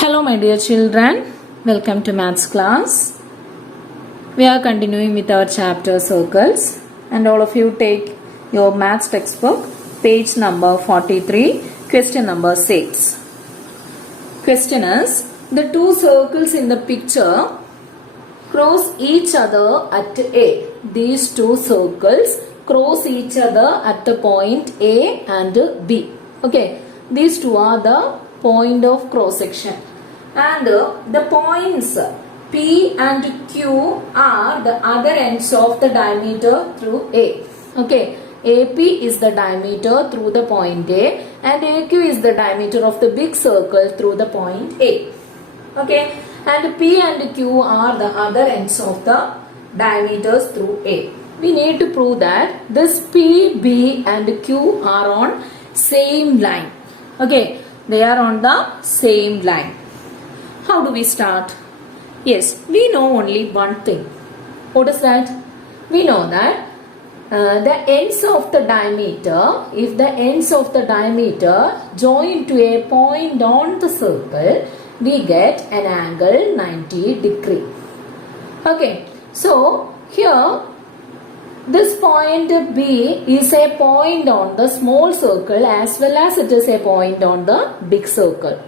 Hello my dear children, welcome to maths class. We are continuing with our chapter circles and all of you take your maths textbook page number 43 question number 6. Question is, the two circles in the picture cross each other at A. These two circles cross each other at the point A and B. Okay, these two are the point of cross section and the points P and Q are the other ends of the diameter through A. Okay, AP is the diameter through the point A and AQ is the diameter of the big circle through the point A. Okay, and P and Q are the other ends of the diameters through A. We need to prove that this P, B and Q are on same line. Okay, they are on the same line. How do we start? Yes, we know only one thing. What is that? We know that the ends of the diameter, if the ends of the diameter join to a point on the circle, we get an angle 90 degree. Okay, so here this point B is a point on the small circle as well as it is a point on the big circle.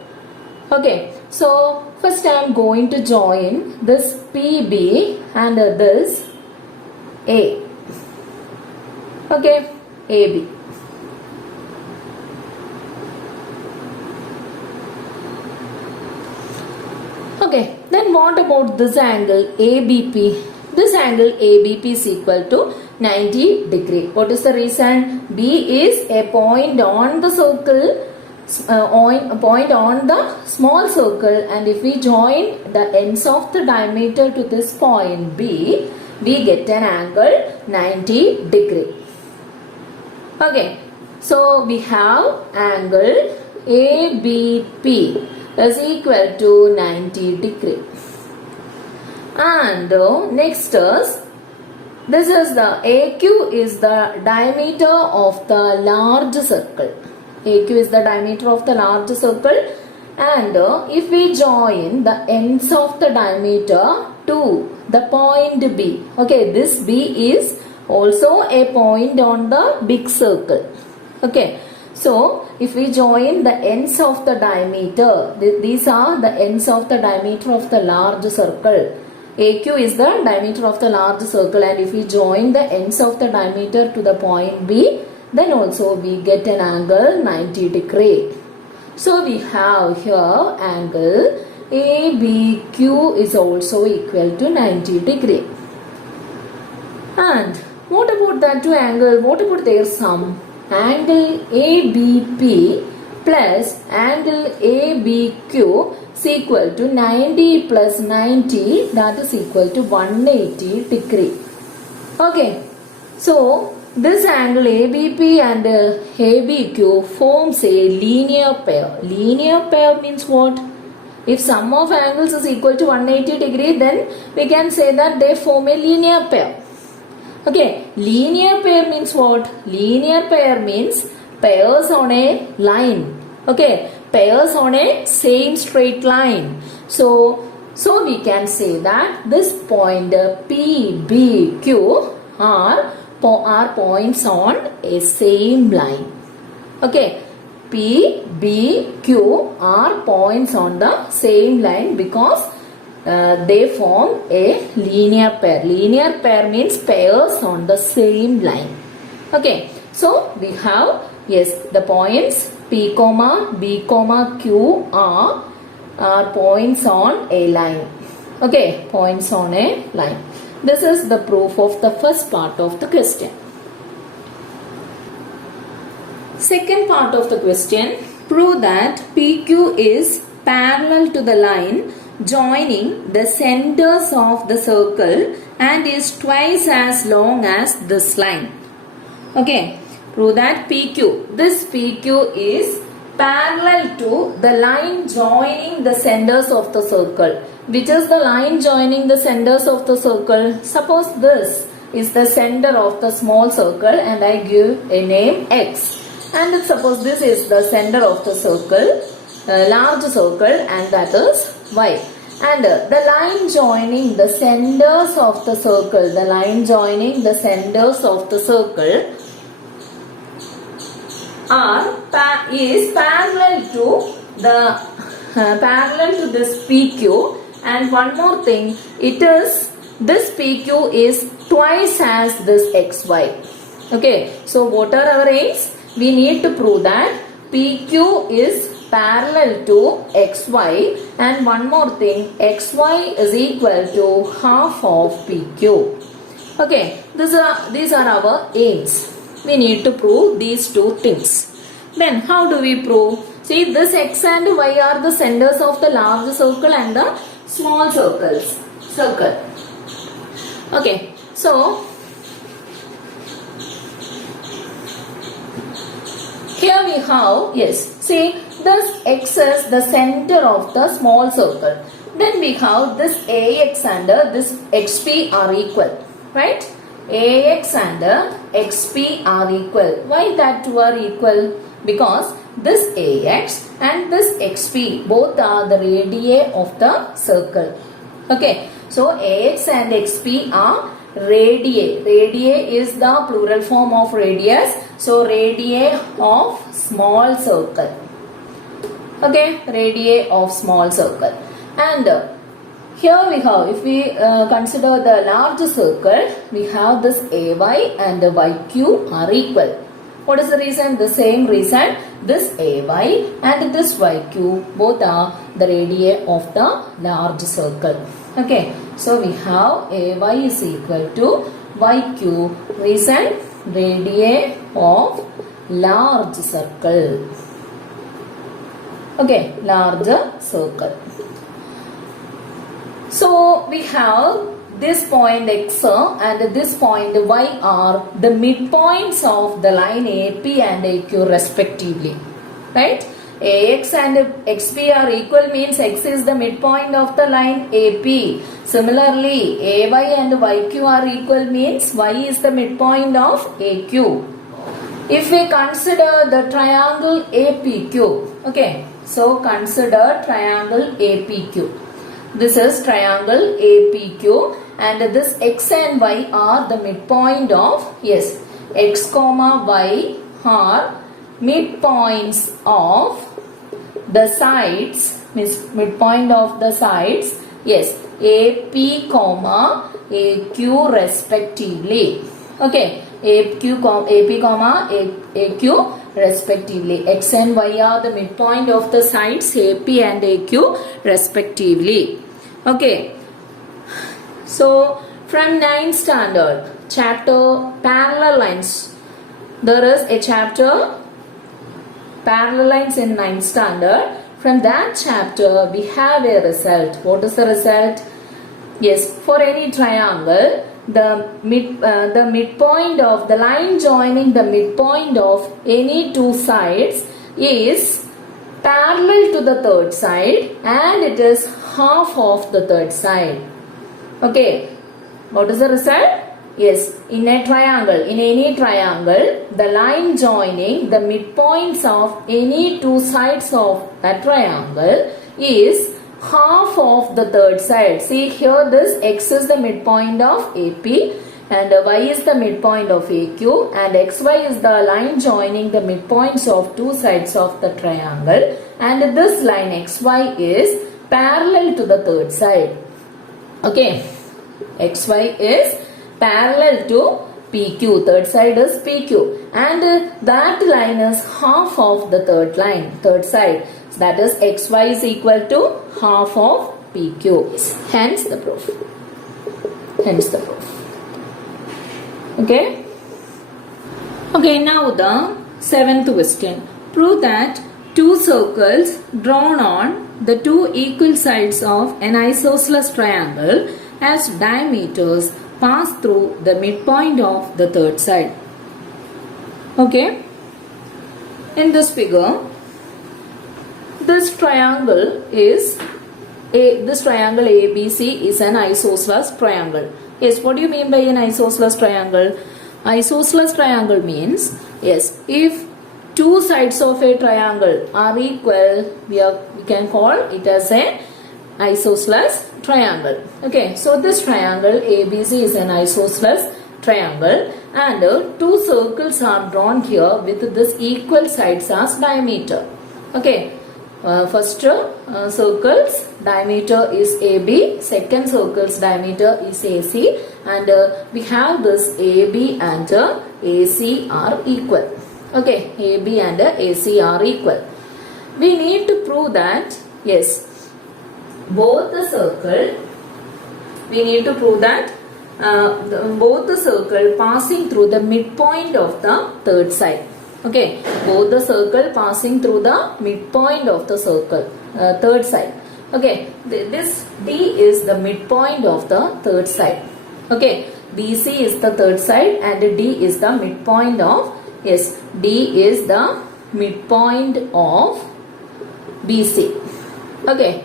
Okay, so first I am going to join this PB and this A. Okay, AB. Okay, then what about this angle ABP? This angle ABP is equal to 90 degree. What is the reason? B is a point on the circle, a point on the small circle, and if we join the ends of the diameter to this point B, we get an angle 90 degree. Okay, so we have angle ABP is equal to 90 degree. And next is, this is the AQ is the diameter of the large circle. AQ is the diameter of the large circle, and if we join the ends of the diameter to the point B, okay, this B is also a point on the big circle. Okay, so if we join the ends of the diameter, these are the ends of the diameter of the large circle. AQ is the diameter of the large circle, and if we join the ends of the diameter to the point B, then also we get an angle 90 degree. So we have here angle ABQ is also equal to 90 degree. And what about that two angle? What about their sum? Angle ABP plus angle ABQ is equal to 90 plus 90, that is equal to 180 degree. Okay, so this angle ABP and ABQ forms a linear pair. Linear pair means what? If sum of angles is equal to 180 degree, then we can say that they form a linear pair. Okay, linear pair means what? Linear pair means pairs on a line. Okay, pairs on a same straight line. So we can say that this point P, B, Q are points on a same line. Okay, P, B, Q are points on the same line because they form a linear pair. Linear pair means pairs on the same line. Okay, so we have, yes, the points P, B, Q are points on a line. Okay, points on a line. This is the proof of the first part of the question. Second part of the question, prove that PQ is parallel to the line joining the centers of the circle and is twice as long as this line. Okay, prove that PQ, this PQ is parallel to the line joining the centers of the circle. Which is the line joining the centers of the circle? Suppose this is the center of the small circle and I give a name X. And suppose this is the center of the circle large circle, and that is y. And the line joining the centers of the circle, the line joining the centers of the circle is parallel to the parallel to this PQ. And one more thing, this PQ is twice as this XY. Okay, so what are our aims? We need to prove that PQ is parallel to XY, and one more thing, XY is equal to half of PQ. Okay, these are our aims. We need to prove these two things. Then how do we prove? See, this X and Y are the centers of the large circle and the small circle. Okay, so here we have, yes, see, this X is the center of the small circle. Then we have this AX and this XP are equal, right? AX and XP are equal. Why that two are equal? Because this AX and this XP both are the radii of the circle. Okay, so AX and XP are radii. Radii is the plural form of radius. So radii of small circle. Okay, radii of small circle. And here we have, if we consider the large circle, we have this AY and the YQ are equal. What is the reason? The same reason. This AY and this YQ both are the radii of the large circle. Okay, so we have AY is equal to YQ, reason radii of large circle. Okay, larger circle. So we have this point X and this point Y are the midpoints of the line AP and AQ respectively. Right? AX and XP are equal means X is the midpoint of the line AP. Similarly, AY and YQ are equal means Y is the midpoint of AQ. If we consider the triangle APQ, okay, so consider triangle APQ. This is triangle APQ and this X and Y are the midpoint of, yes, X comma Y are midpoints of the sides, midpoint of the sides, yes, AP comma AQ respectively. Okay, AP comma AQ respectively. X and Y are the midpoint of the sides AP and AQ respectively. Okay. So from 9th standard, chapter parallel lines. There is a chapter parallel lines in 9th standard. From that chapter, we have a result. What is the result? Yes, for any triangle, the midpoint of the line joining the midpoint of any two sides is parallel to the third side and it is half of the third side. Okay, what is the result? Yes, in a triangle, in any triangle, the line joining the midpoints of any two sides of that triangle is half of the third side. See here, this X is the midpoint of AP and Y is the midpoint of AQ and XY is the line joining the midpoints of two sides of the triangle, and this line XY is parallel to the third side. Okay, XY is parallel to PQ, third side is PQ, and that line is half of the third side. That is XY is equal to half of PQ. Hence the proof. Okay. Okay, now the 7th question. Prove that two circles drawn on the two equal sides of an isosceles triangle as diameters pass through the midpoint of the third side. Okay. In this figure, this triangle ABC is an isosceles triangle. Yes, what do you mean by an isosceles triangle? Isosceles triangle means, yes, if two sides of a triangle are equal, we can call it as a isosceles triangle. Okay, so this triangle ABC is an isosceles triangle, and two circles are drawn here with this equal sides as diameter. Okay, first circle's diameter is AB, second circle's diameter is AC, and we have this AB and AC are equal. Okay, AB and AC are equal. We need to prove that, yes, both the circle, we need to prove that both the circle passing through the midpoint of the third side. Okay, both the circle passing through the midpoint of the circle, third side. Okay, this D is the midpoint of the third side. Okay, BC is the third side and D is the midpoint of, yes, D is the midpoint of BC. Okay,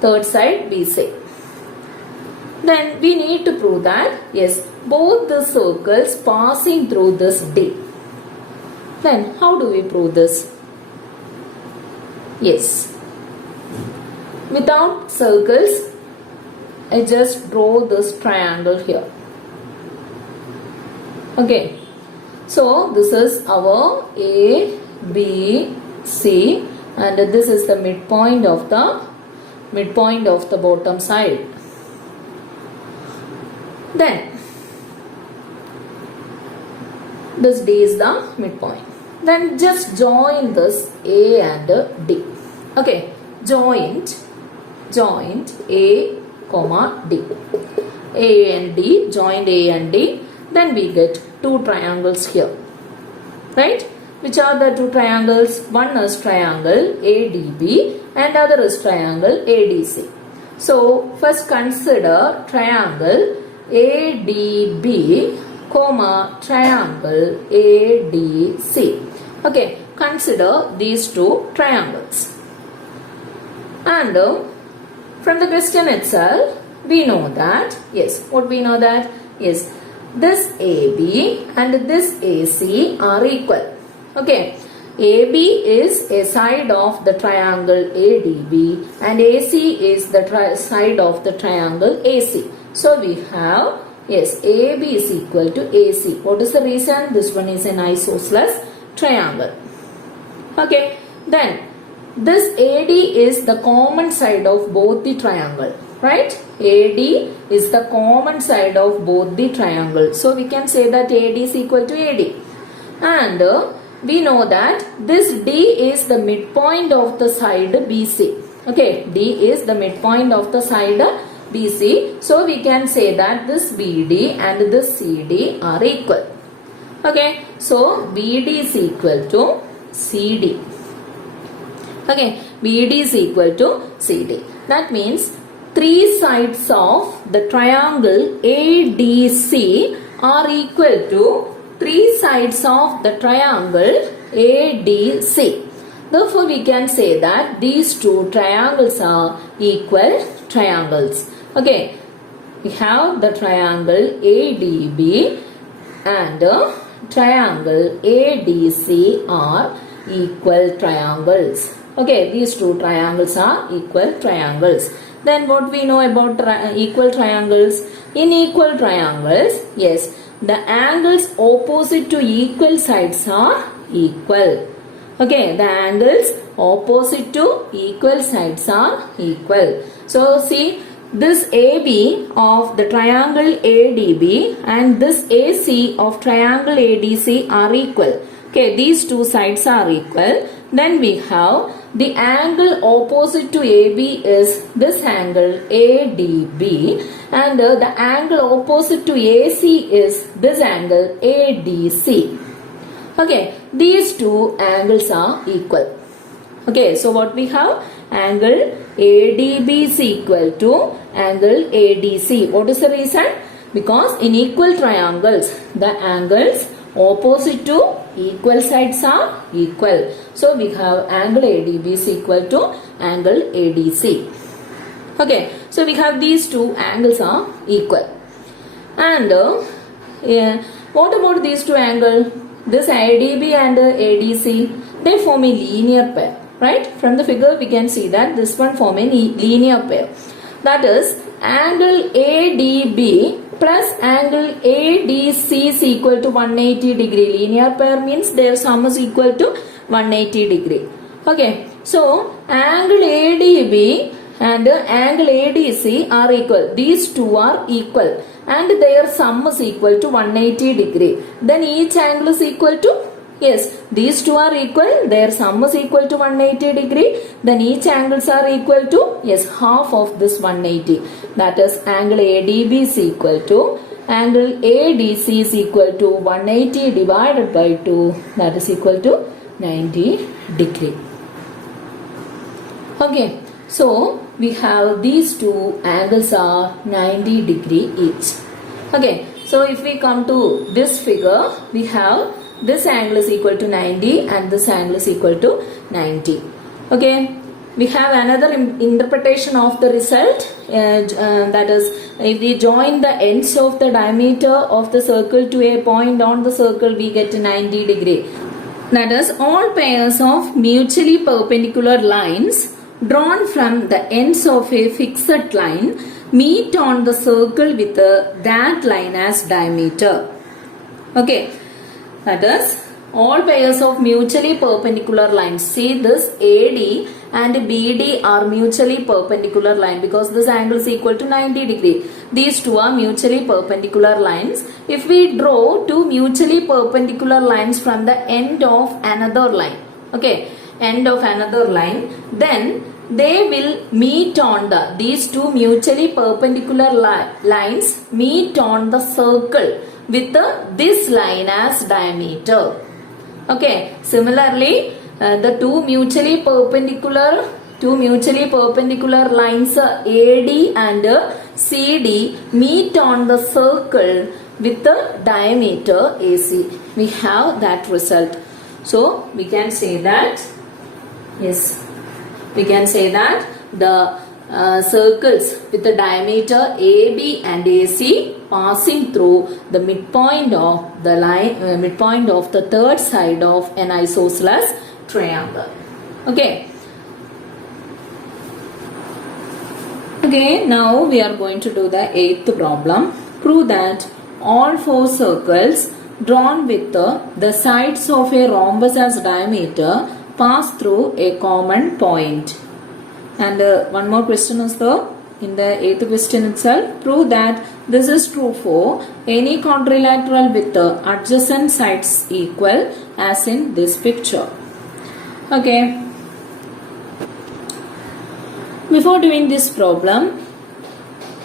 third side BC. Then we need to prove that, yes, both the circles passing through this D. Then how do we prove this? Yes, without circles, I just draw this triangle here. Okay, so this is our A, B, C, and this is the midpoint of the bottom side. Then this D is the midpoint. Then just join this A and D. Okay, joint A, comma D. A and D, joined A and D. Then we get two triangles here. Right? Which are the two triangles? One is triangle ADB and other is triangle ADC. So first consider triangle ADB, comma triangle ADC. Okay, consider these two triangles. And from the question itself, we know that, yes, what we know that? Yes, this AB and this AC are equal. Okay, AB is a side of the triangle ADB and AC is the side of the triangle AC. So we have, yes, AB is equal to AC. What is the reason? This one is an isosceles triangle. Okay, then this AD is the common side of both the triangle. Right? AD is the common side of both the triangle. So we can say that AD is equal to AD. And we know that this D is the midpoint of the side BC. Okay, D is the midpoint of the side BC. So we can say that this BD and this CD are equal. Okay, so BD is equal to CD. Okay, BD is equal to CD. That means three sides of the triangle ADC are equal to three sides of the triangle ADC. Therefore, we can say that these two triangles are equal triangles. Okay, we have the triangle ADB and triangle ADC are equal triangles. Okay, these two triangles are equal triangles. Then what we know about equal triangles? In equal triangles, yes, the angles opposite to equal sides are equal. Okay, the angles opposite to equal sides are equal. So see, this AB of the triangle ADB and this AC of triangle ADC are equal. Okay, these two sides are equal. Then we have the angle opposite to AB is this angle ADB and the angle opposite to AC is this angle ADC. Okay, these two angles are equal. Okay, so what we have? Angle ADB is equal to angle ADC. What is the reason? Because in equal triangles, the angles opposite to equal sides are equal. So we have angle ADB is equal to angle ADC. Okay, so we have these two angles are equal. And what about these two angles? this ADB and ADC, they form a linear pair, right? From the figure we can see that this one form a linear pair. That is, angle ADB plus angle ADC is equal to 180 degree. Linear pair means their sum is equal to 180 degree. Okay, so angle ADB and angle ADC are equal. These two are equal and their sum is equal to 180 degree. Then each angle is equal to, yes, these two are equal, their sum is equal to 180 degree. Then each angles are equal to, yes, half of this 180. That is, angle ADB is equal to, angle ADC is equal to 180 divided by 2. That is equal to 90 degree. Okay, so we have these two angles are 90 degree each. Okay, so if we come to this figure, we have this angle is equal to 90 and this angle is equal to 90. Okay, we have another interpretation of the result, that is, if we join the ends of the diameter of the circle to a point on the circle, we get 90 degree. That is, all pairs of mutually perpendicular lines drawn from the ends of a fixed line meet on the circle with that line as diameter. Okay, that is, all pairs of mutually perpendicular lines. See, this AD and BD are mutually perpendicular line because this angle is equal to 90 degree. These two are mutually perpendicular lines. If we draw two mutually perpendicular lines from the end of another line, okay, end of another line, then they will meet on these two mutually perpendicular lines meet on the circle with this line as diameter. Okay, similarly, the two mutually perpendicular lines AD and CD meet on the circle with the diameter AC. We have that result. So we can say that, yes, we can say that the circles with the diameter AB and AC passing through the midpoint of the line, midpoint of the third side of an isosceles triangle. Okay. Okay, now we are going to do the 8th problem. Prove that all four circles drawn with the sides of a rhombus as diameter pass through a common point. And one more question is there in the 8th question itself. Prove that this is true for any quadrilateral with the adjacent sides equal as in this picture. Okay. Before doing this problem,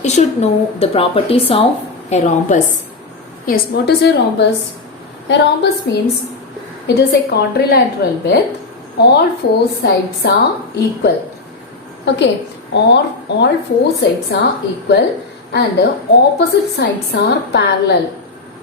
you should know the properties of a rhombus. Yes, what is a rhombus? A rhombus means it is a quadrilateral with all four sides are equal. Okay, or all four sides are equal and opposite sides are parallel.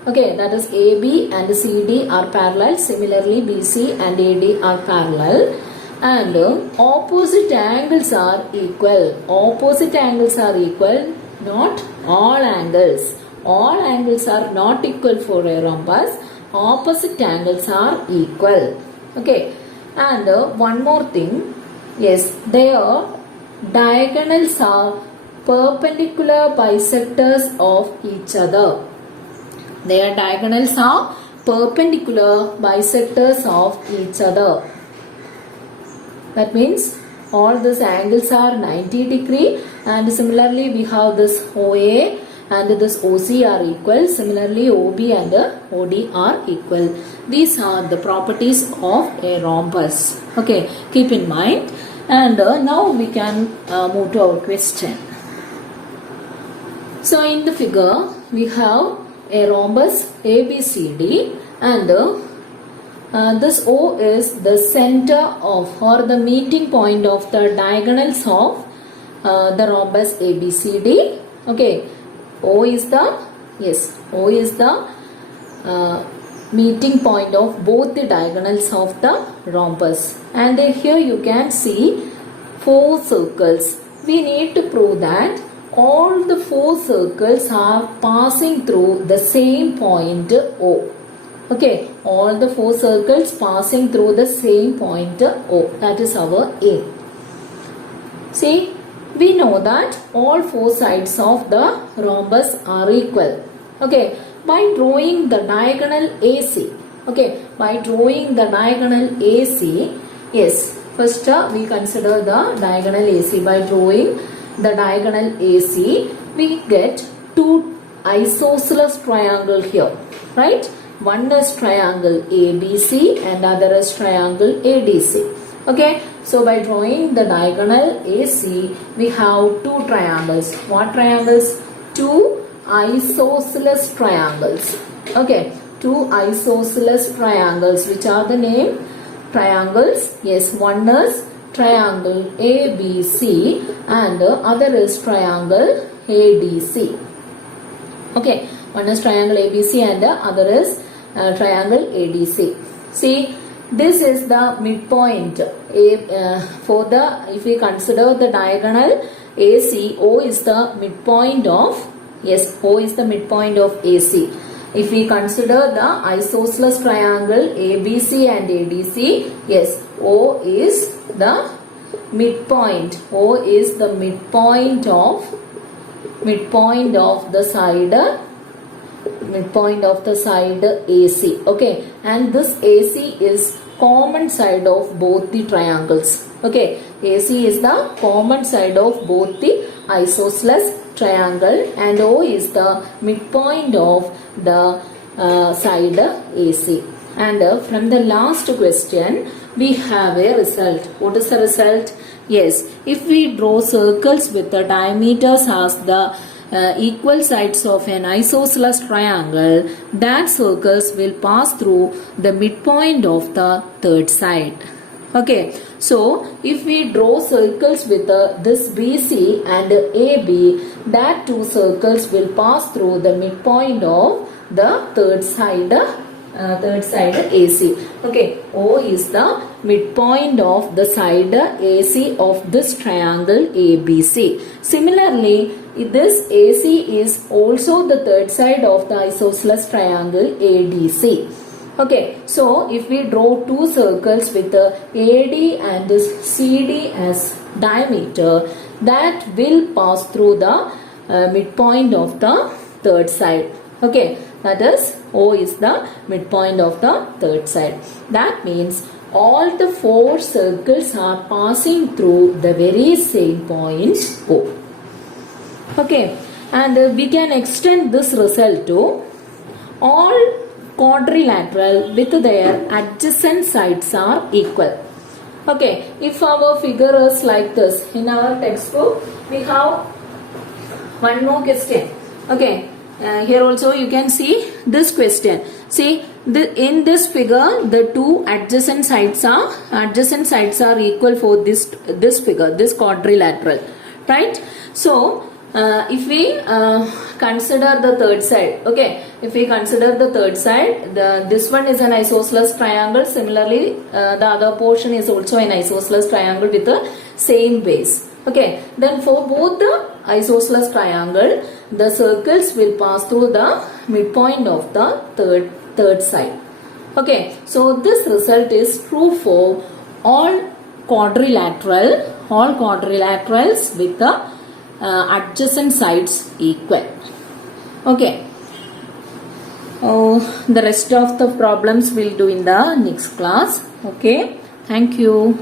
Okay, that is AB and CD are parallel. Similarly, BC and AD are parallel. And opposite angles are equal. Opposite angles are equal, not all angles. All angles are not equal for a rhombus. Opposite angles are equal. Okay, and one more thing. Yes, their diagonals are perpendicular bisectors of each other. Their diagonals are perpendicular bisectors of each other. That means all these angles are 90 degree, and similarly we have this OA and this OC are equal. Similarly OB and OD are equal. These are the properties of a rhombus. Okay, keep in mind. And now we can move to our question. So in the figure we have a rhombus ABCD, and this O is the center of or the meeting point of the diagonals of the rhombus ABCD. Okay, O is the, yes, O is the meeting point of both the diagonals of the rhombus. And here you can see four circles. We need to prove that all the four circles are passing through the same point O. Okay, all the 4 circles passing through the same point O. That is our aim. See, we know that all 4 sides of the rhombus are equal. Okay, by drawing the diagonal AC. Okay, by drawing the diagonal AC, yes, first we consider the diagonal AC. By drawing the diagonal AC, we get 2 isosceles triangle here, right? One is triangle ABC and other is triangle ADC. Okay, so by drawing the diagonal AC, we have 2 triangles. What triangles? 2 isosceles triangles. Okay, 2 isosceles triangles. Which are the name? Triangles. Yes, one is triangle ABC and the other is triangle ADC. Okay, one is triangle ABC and the other is triangle ADC. See, this is the midpoint. If we consider the diagonal AC, O is the midpoint of, yes, O is the midpoint of AC. If we consider the isosceles triangle ABC and ADC, yes, O is the midpoint. O is the midpoint of the side AC. Okay, and this AC is common side of both the triangles. Okay, AC is the common side of both the isosceles triangle and O is the midpoint of the side AC. And from the last question, we have a result. What is the result? Yes, if we draw circles with the diameters as the equal sides of an isosceles triangle, that circles will pass through the midpoint of the third side. Okay, so if we draw circles with this BC and AB, that 2 circles will pass through the midpoint of the third side AC. Okay, O is the midpoint of the side AC of this triangle ABC. Similarly, this AC is also the third side of the isosceles triangle ADC. Okay, so if we draw 2 circles with the AD and CD as diameter, that will pass through the midpoint of the third side. Okay, that is O is the midpoint of the third side. That means all the 4 circles are passing through the very same point O. Okay, and we can extend this result to all quadrilateral with their adjacent sides are equal. Okay, if our figure is like this, in our textbook we have one more question. Okay, here also you can see this question. See, in this figure the 2 adjacent sides are equal for this figure, this quadrilateral, right? So if we consider the third side, okay, if we consider the third side, this one is an isosceles triangle. Similarly, the other portion is also an isosceles triangle with the same base. Okay, then for both the isosceles triangle, the circles will pass through the midpoint of the third side. Okay, so this result is true for all quadrilaterals with the adjacent sides equal. Okay, the rest of the problems we'll do in the next class. Okay, thank you.